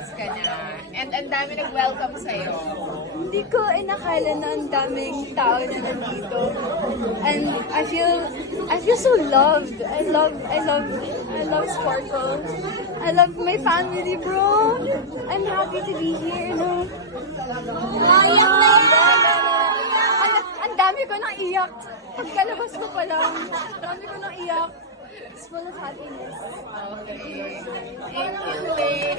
lumabas ka na. And ang dami nag-welcome sa'yo. Hindi ko inakala na ang daming tao na nandito. And I feel so loved. I love Sparkle. I love my family, bro. I'm happy to be here, no? Ang dami ko nang iyak. Pagkalabas ko pa lang, ang dami ko nang iyak. It's full of happiness. Okay. Thank you, Lee.